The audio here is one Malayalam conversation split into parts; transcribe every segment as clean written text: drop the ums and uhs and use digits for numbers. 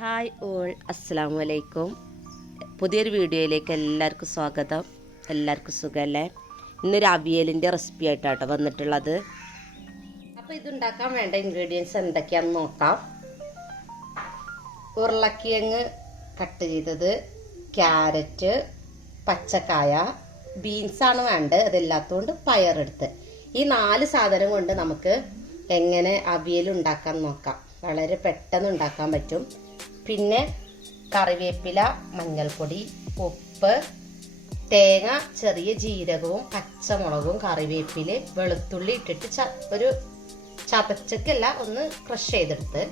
ഹായ് ഓൾ, അസ്സലാമു അലൈക്കും. പുതിയൊരു വീഡിയോയിലേക്ക് എല്ലാവർക്കും സ്വാഗതം. എല്ലാവർക്കും സുഖമല്ലേ? ഇന്നൊരു അവിയലിൻ്റെ റെസിപ്പി ആയിട്ടാട്ടോ വന്നിട്ടുള്ളത്. അപ്പോൾ ഇതുണ്ടാക്കാൻ വേണ്ട ഇൻഗ്രീഡിയൻസ് എന്തൊക്കെയാണെന്ന് നോക്കാം. ഉരുളക്കിഴങ്ങ് കട്ട് ചെയ്തത്, ക്യാരറ്റ്, പച്ചക്കായ, ബീൻസാണ് വേണ്ടത്. അതില്ലാത്തതുകൊണ്ട് പയറെടുത്ത്. ഈ 4 സാധനം കൊണ്ട് നമുക്ക് എങ്ങനെ അവിയൽ ഉണ്ടാക്കാൻ നോക്കാം. വളരെ പെട്ടെന്ന് ഉണ്ടാക്കാൻ പറ്റും. പിന്നെ കറിവേപ്പില, മഞ്ഞൾപ്പൊടി, ഉപ്പ്, തേങ്ങ, ചെറിയ ജീരകവും പച്ചമുളകും കറിവേപ്പില, വെളുത്തുള്ളി ഇട്ടിട്ട് ഒരു ചതച്ചക്കല്ല, ഒന്ന് ക്രഷ് ചെയ്തെടുത്ത്,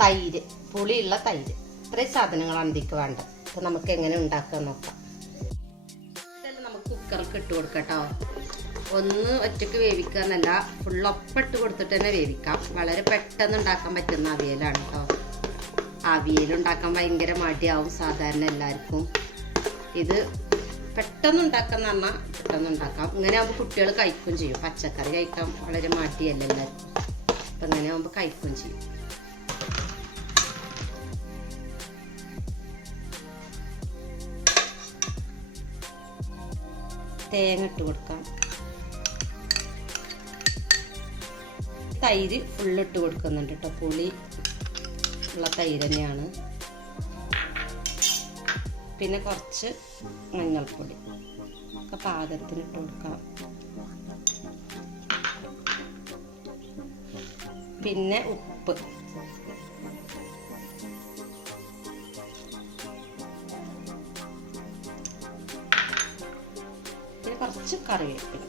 തൈര്, പുളിയുള്ള തൈര്. ഇത്രയും സാധനങ്ങളാണ് ഇതിക്ക് വേണ്ടത്. അപ്പോൾ നമുക്ക് എങ്ങനെ ഉണ്ടാക്കാൻ നോക്കാം. ഇതെല്ലാം നമുക്ക് കുക്കർക്ക് ഇട്ട് കൊടുക്കട്ടോ. ഒന്ന് ഒറ്റക്ക് വേവിക്കാന്നല്ല, ഫുള്ളൊപ്പിട്ട് കൊടുത്തിട്ട് തന്നെ വേവിക്കാം. വളരെ പെട്ടെന്ന് ഉണ്ടാക്കാൻ പറ്റുന്ന അവിയലാണ് കേട്ടോ. അവിയലുണ്ടാക്കാൻ ഭയങ്കര മടിയാവും സാധാരണ എല്ലാവർക്കും. ഇത് പെട്ടെന്ന് ഉണ്ടാക്കാന്ന് പറഞ്ഞാൽ പെട്ടെന്ന് ഉണ്ടാക്കാം. ഇങ്ങനെ ആകുമ്പോൾ കുട്ടികൾ കഴിക്കുകയും ചെയ്യും. പച്ചക്കറി കഴിക്കാൻ വളരെ മടിയല്ല എല്ലാവർക്കും. അപ്പം ഇങ്ങനെ ആകുമ്പോൾ കഴിക്കുകയും ചെയ്യും. തേങ്ങ ഇട്ട് കൊടുക്കാം. തൈര് ഫുള്ളിട്ട് കൊടുക്കുന്നുണ്ട് കേട്ടോ. പുളി ഉള്ള തൈര് തന്നെയാണ്. പിന്നെ കുറച്ച് മഞ്ഞൾപ്പൊടി ഒക്കെ പാകത്തിന് ഇട്ട് കൊടുക്കാം. പിന്നെ ഉപ്പ്, പിന്നെ കുറച്ച് കറിവേപ്പില.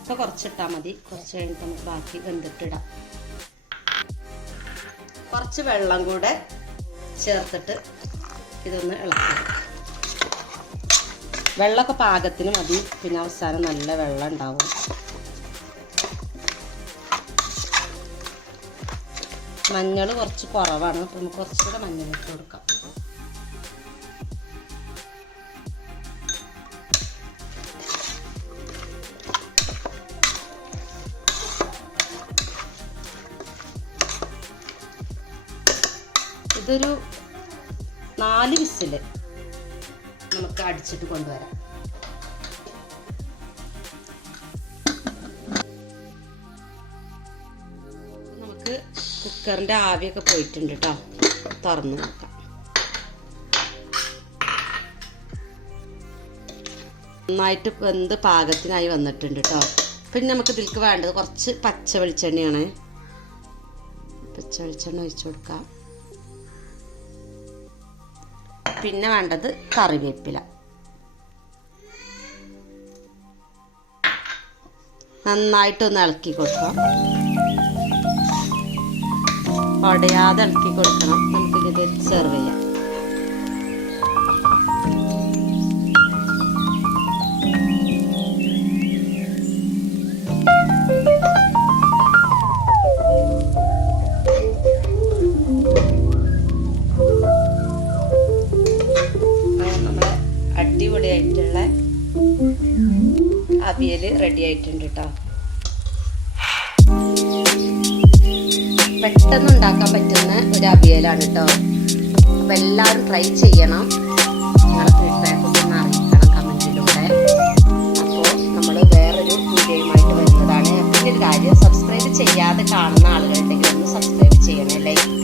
ഇപ്പൊ കുറച്ചിട്ടാൽ മതി. കുറച്ച് കഴിഞ്ഞിട്ട് നമുക്ക് ബാക്കി വെന്തിട്ടിടാം. കുറച്ച് വെള്ളം കൂടെ ചേർത്തിട്ട് ഇതൊന്ന് ഇളക്കാം. വെള്ളമൊക്കെ പാകത്തിന് മതി. പിന്നെ അവസാനം നല്ല വെള്ളം ഉണ്ടാവും. മഞ്ഞൾ കുറച്ച് കുറവാണ്. അപ്പം നമുക്ക് കുറച്ചുകൂടെ മഞ്ഞൾ ഇട്ട് കൊടുക്കാം. ഇതൊരു 4 വിസില് നമുക്ക് അടിച്ചിട്ട് കൊണ്ടുവരാം. നമുക്ക് കുക്കറിൻ്റെ ആവിയൊക്കെ പോയിട്ടുണ്ട് കേട്ടോ. തുറന്ന് നോക്കാം. നന്നായിട്ട് വെന്ത് പാകത്തിനായി വന്നിട്ടുണ്ട് കേട്ടോ. പിന്നെ നമുക്ക് ഇതിലേക്ക് വേണ്ടത് കുറച്ച് പച്ച വെളിച്ചെണ്ണയാണ്. പച്ച വെളിച്ചെണ്ണ ഒഴിച്ചു കൊടുക്കാം. പിന്നെ വേണ്ടത് കറിവേപ്പില. നന്നായിട്ടൊന്ന് ഇളക്കി കൊടുക്കാം. ഉടയാതെ ഇളക്കി കൊടുക്കണം. നമുക്കിത് സെർവ് ചെയ്യാം. അടിപൊളിയായിട്ടുള്ള അവിയൽ റെഡി ആയിട്ടുണ്ട് കേട്ടോ. പെട്ടെന്ന് ഉണ്ടാക്കാൻ പറ്റുന്ന ഒരു അവിയലാണ് കേട്ടോ. അപ്പം എല്ലാവരും ട്രൈ ചെയ്യണം. നിങ്ങളുടെ ഫീഡ്ബാക്ക് ഒന്ന് അറിയിക്കണം കമൻറ്റിലൂടെ. അപ്പോൾ നമ്മൾ വേറൊരു വീഡിയോയുമായിട്ട് വരുന്നതാണ്. പിന്നെ ഒരു കാര്യം, സബ്സ്ക്രൈബ് ചെയ്യാതെ കാണുന്ന ആളുകളുണ്ടെങ്കിൽ ഒന്ന് സബ്സ്ക്രൈബ് ചെയ്യണേ. ലൈക്ക്